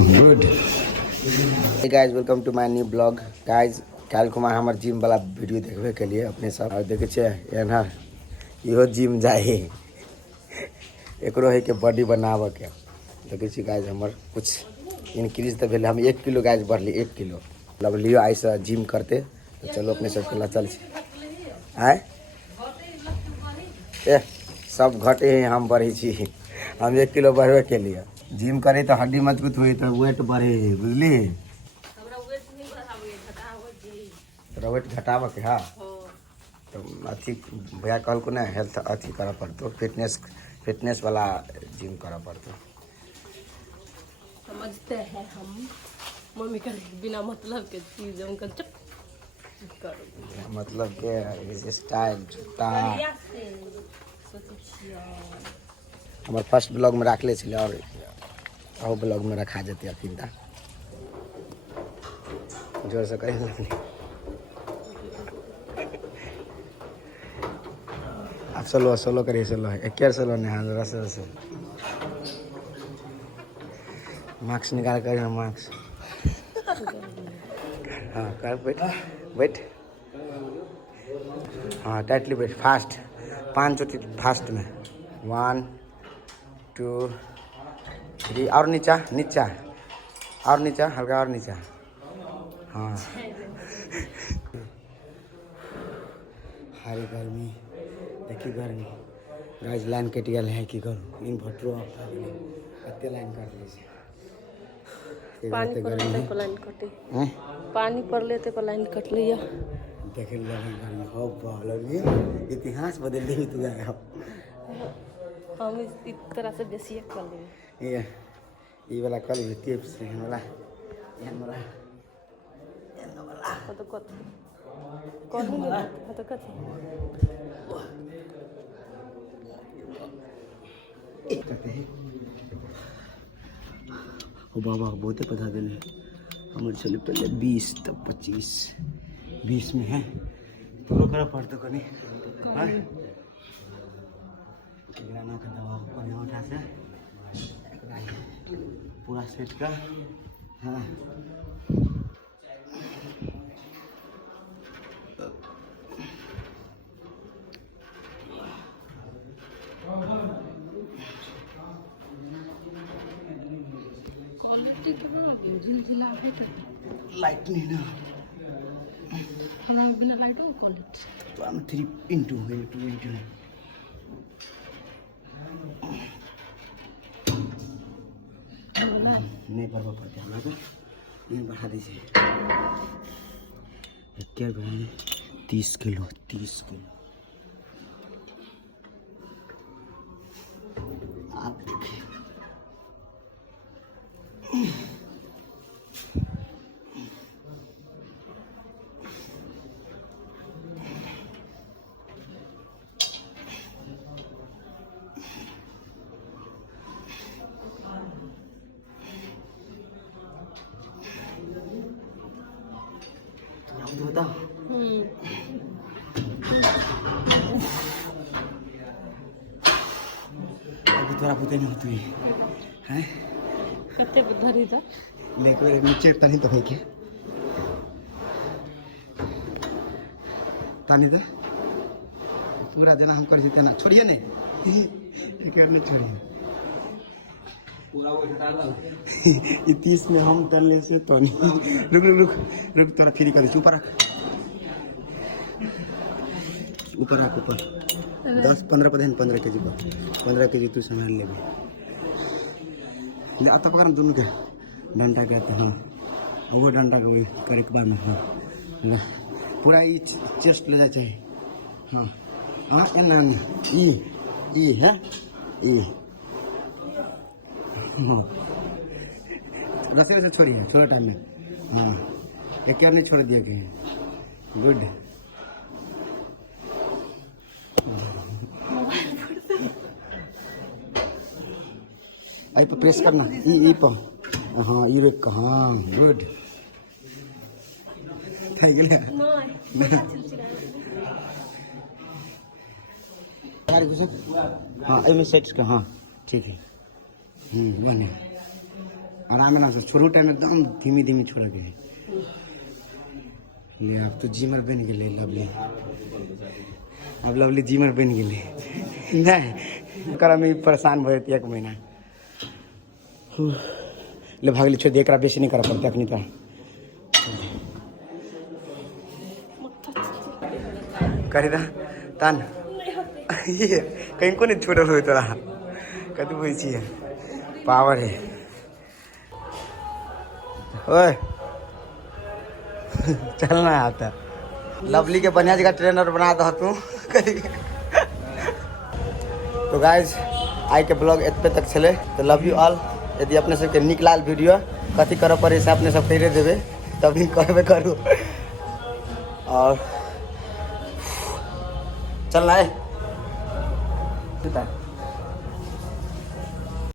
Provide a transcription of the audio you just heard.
Good. Hey guys welcome to my new blog. Guys काल कुमार हमार gym वाला video देखने के लिए अपने सब और देखे एनहर इहो जिम जाए एकरो है के बॉडी बनाव के देखे गाइज हमर कुछ इंक्रीज तो भेल। हम 1 किलो गाइज बढ़ली 1 किलो मतलब लियो आई से जिम करते तो चलो अपने सब के चल आए ए सब घटे हैं हम बढ़े छी। हम 1 किलो बढ़वे के लिए जिम करे तो हड्डी मजबूत हुई तो वेट बढ़े बुझली। वेट घटाव के हाँ तो अथी भैया कहल को ना हेल्थ अथी करा पड़तो फिटनेस वाला जिम करा पड़तो। समझते हैं हम मम्मी का बिना मतलब के चीज उनका चुप करो मतलब के स्टाइल जूता हमारे फर्स्ट ब्लॉग में रखले छे और ब्लॉग में रखा जाते हैं तीनटा जोर से कहीं अब सोलो करिए सोलो एक सोलो नहीं हाँ रस रस मार्क्स निकाल कर मार्क्स हाँ कर बैठ हाँ टाइटली बैठ फास्ट 5 चोटी फास्ट में 1 2 3 और नीचा और नीचा हल्का और नीचा हाँ। हारी गर्मी देखी गर्मी गाइस लाइन कट गया है कि करूँ इन्वर्टर ऑफ हो गया कते लाइन काट ली से पानी पर लेते को लाइन कटे पानी पर लेते को लाइन कट लिया देख गर्मी हो लगी इतिहास बदल दी तू हम इस तरह से बेसी कर लेंगे ये वाला कल टिप्स वाला तो कथी ओ बाबा बहुते पता दिले हमारे चले पहले 20 तो 20 में है पूरा करा पड़ता कनी हाँ किराना का दवा और उठा से पूरा सेट का हाँ लाइट नहीं ना हम बिना लाइट हो कॉलेज तो हम 3 into नहीं बढ़वा पड़ता हमारा को नहीं बढ़ा दीजिए क्या 30 किलो आप देखिए बता अभी थोड़ा पुते नहीं होती है कते धरी था लेकिन नीचे तनी तो है क्या तानी तो पूरा जना हम कर देते ना छोड़िए नहीं एक नहीं छोड़िए पूरा वो हटा 30 में हम तले से तो नहीं रुक तोरा फ्री कर ऊपर रख ऊपर 10-15 पता 15 केजी 15 केजी तू संभाल ले आता पकड़ दोनों के डंडा कहते हैं हाँ वो डंडा का वही पर एक बार में हाँ पूरा ये चेस्ट ले जाए चाहिए हाँ हाँ ये है ये हाँ रस्से वैसे छोड़िए थोड़ा टाइम में हाँ एक क्या नहीं छोड़ दिया कहीं गुड आई पर प्रेस करना ई पर हाँ ई रेक हाँ गुड થઈ गया हाँ एम सेट का हाँ ठीक है बने आराम ना से छोड़ो टाइम एकदम धीमी धीमी छोड़ के ले अब तो जिमर बन गेले लवली अब लवली जिमर बन गेले नहीं कर में परेशान भए 1 महीना ले भागली छोड़ दे एकरा बेसी नहीं कर पड़ते अखनी तो करी दा तान कहीं को नहीं छोड़ल हो तोरा कतु बोल छी पावर है ओए चलना आता लवली के बढ़िया जगह ट्रेनर बना दो तू तो गाइज आई के ब्लॉग एतबे तक चले तो लव यू ऑल यदि अपने सबके निक लागल वीडियो कथी करऽ पड़े से अपने सब कहिए देवे तभी कहबे करू और चलना है